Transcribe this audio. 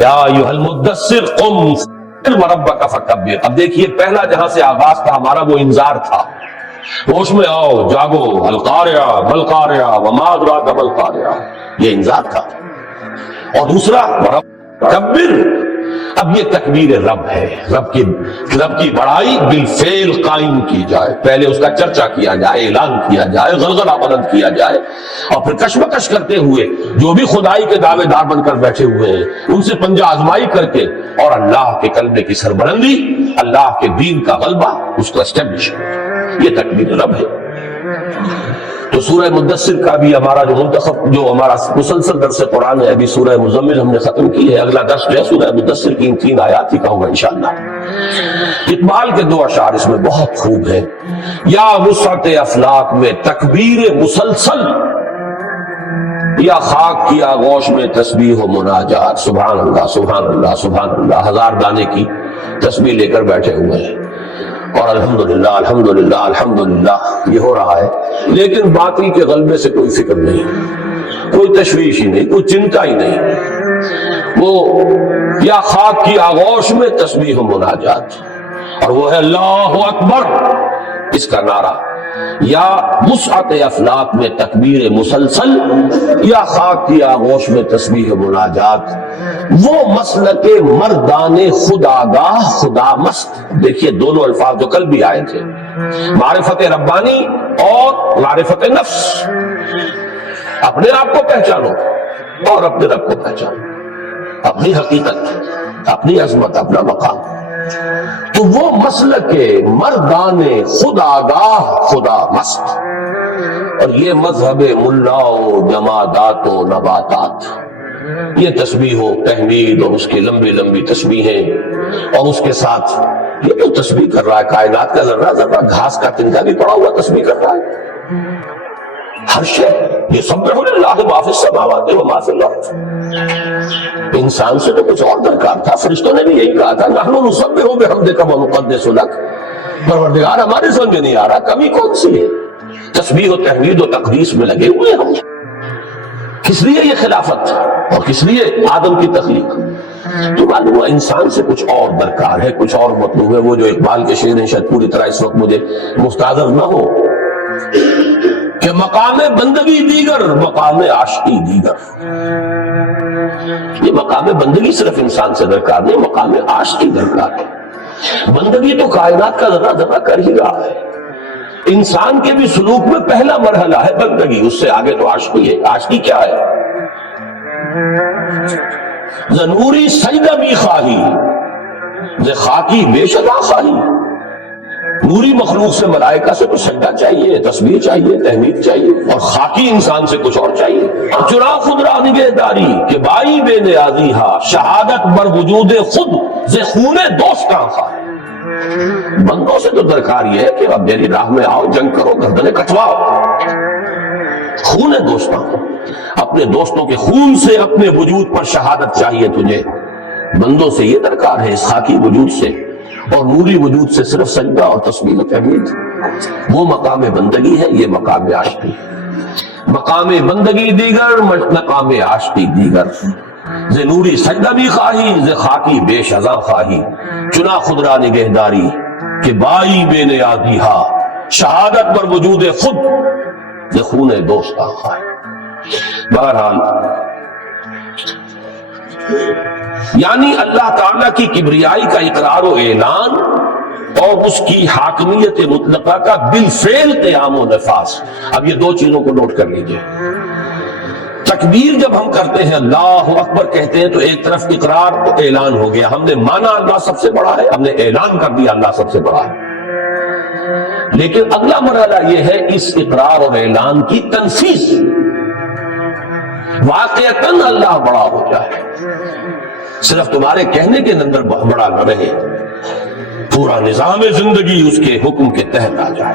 یا ایھا المدثر قم وربک فکبر۔ اب دیکھیے پہلا جہاں سے آغاز تھا ہمارا وہ انذار تھا، ہوش میں آؤ جاگو، القارعہ ملقارعہ وما ادراک ملقارعہ، یہ انذار تھا۔ اور دوسرا کبر، اب یہ تکبیر رب ہے، رب کی بڑائی بالفعل قائم کی جائے، پہلے اس کا چرچا کیا جائے، اعلان کیا جائے، غلغلہ بلند کیا جائے، اور پھر کشمکش کرتے ہوئے جو بھی خدائی کے دعوے دار بن کر بیٹھے ہوئے ہیں ان سے پنجہ آزمائی کر کے، اور اللہ کے کلمے کی سربلندی، اللہ کے دین کا غلبہ، اس کو اسٹیبلش، یہ تکبیر رب ہے۔ تو سورہ مدثر کا بھی ہمارا جو ہمارا مسلسل درس قرآن ہے، ابھی سورہ مزمل ہم نے ختم کی ہے، اگلا درس جو ہے سورہ مدثر کی ان 3 آیات ہی کا ہوگا انشاءاللہ۔ اقبال کے 2 اشعار اس میں بہت خوب ہیں۔ یا وسعت افلاک میں تکبیر مسلسل، یا خاک کی آغوش میں تسبیح و مناجات، سبحان اللہ سبحان اللہ سبحان اللہ، 1000 دانے کی تسبیح لے کر بیٹھے ہوئے ہیں، اور الحمدللہ الحمدللہ الحمدللہ یہ ہو رہا ہے، لیکن باطل کے غلبے سے کوئی فکر نہیں، کوئی تشویش ہی نہیں، کوئی چنتا ہی نہیں۔ وہ یا خاک کی آغوش میں تسبیح و مناجات، اور وہ ہے اللہ اکبر، اس کا نعرہ، یا وسعت افلاک میں تکبیر مسلسل، یا خاک کی آغوش میں تسبیح و مناجات، وہ مسلک مردان خداگاہ خدا مست۔ دیکھیے دونوں الفاظ جو کل بھی آئے تھے، معرفت ربانی اور معرفت نفس، اپنے آپ کو پہچانو اور اپنے رب کو پہچانو، اپنی حقیقت، اپنی عظمت، اپنا مقام، تو وہ مسلک مردان خداگاہ خدا مست۔ اور یہ مذہب ملا و جمادات و نباتات، یہ تسبیح و تحمید اور اس کی لمبی لمبی تسبیحیں، اور اس کے ساتھ یہ تو تسبیح کر رہا ہے کائنات کا ذرہ ذرہ، گھاس کا تنکا بھی پڑا ہوا تسبیح کر رہا ہے، ہر شے یسبح للہ ما فی السماوات و ما فی الارض۔ انسان سے تو کچھ اور درکار تھا، فرشتوں نے بھی یہی کہا تھا نحن نسبح بحمدک ونقدس لک، پروردگار ہمارے سمجھ نہیں آ رہا کمی کون سی ہے، تسبیح و تحمید و تقدیس میں لگے ہوئے ہم، کس لیے یہ خلافت اور کس لیے آدم کی تخلیق؟ تو معلوم ہے انسان سے کچھ اور درکار ہے، کچھ اور مطلوب ہے، وہ جو اقبال کے شعر ہیں شاید پوری طرح اس وقت مجھے مستحضر نہ ہو کہ مقام بندگی دیگر مقام عاشقی دیگر، یہ مقام بندگی صرف انسان سے درکار نہیں، مقام عاشقی درکار ہے۔ بندگی تو کائنات کا ذرہ ذرہ کر ہی رہا ہے، انسان کے بھی سلوک میں پہلا مرحلہ ہے بندگی، اس سے آگے تو عاشقی ہے۔ عاشقی کیا ہے؟ ضروری سجدہ بھی خواہی ز خاکی بے شدہ خواہی، نوری مخلوق سے ملائکہ سے تو سجدہ چاہیے، تسبیح چاہیے، تحمید چاہیے، اور خاکی انسان سے کچھ اور چاہیے۔ چرا خود را نگہداری کہ بائی بے نیازی ہا، شہادت بر وجود خود ز خون دوستاں خواہ۔ بندوں سے تو درکار یہ ہے کہ اب میری راہ میں آؤ، جنگ کرو، گردنیں کٹواؤ، خون دوستاں، اپنے دوستوں کے خون سے اپنے وجود پر شہادت چاہیے تجھے۔ بندوں سے یہ درکار ہے، اس خاکی وجود سے اور نوری وجود سے صرف سجدہ اور تسبیح و تحمید، وہ مقام بندگی ہے، یہ مقام عاشقی۔ مقام بندگی دیگر مقام عاشقی دیگر، ز نوری سجدہ بھی خواہی ز خاکی بے شزا خواہی، چنا خود را نگہداری کہ بائی بے نیازی ہا، شہادت پر وجود خود ز خون دوستاں خواہی۔ بہرحال یعنی اللہ تعالیٰ کی کبریائی کا اقرار و اعلان اور اس کی حاکمیت مطلقہ کا بالفعل قیام و نفاذ۔ اب یہ 2 چیزوں کو نوٹ کر لیجئے۔ تکبیر جب ہم کرتے ہیں، اللہ اکبر کہتے ہیں، تو ایک طرف اقرار و اعلان ہو گیا، ہم نے مانا اللہ سب سے بڑا ہے، ہم نے اعلان کر دیا اللہ سب سے بڑا ہے، لیکن اگلا مرحلہ یہ ہے اس اقرار اور اعلان کی تنفیذ، واقعتاً اللہ بڑا ہو جائے، صرف تمہارے کہنے کے اندر بڑا نہ رہے، پورا نظام زندگی اس کے حکم کے تحت آ جائے۔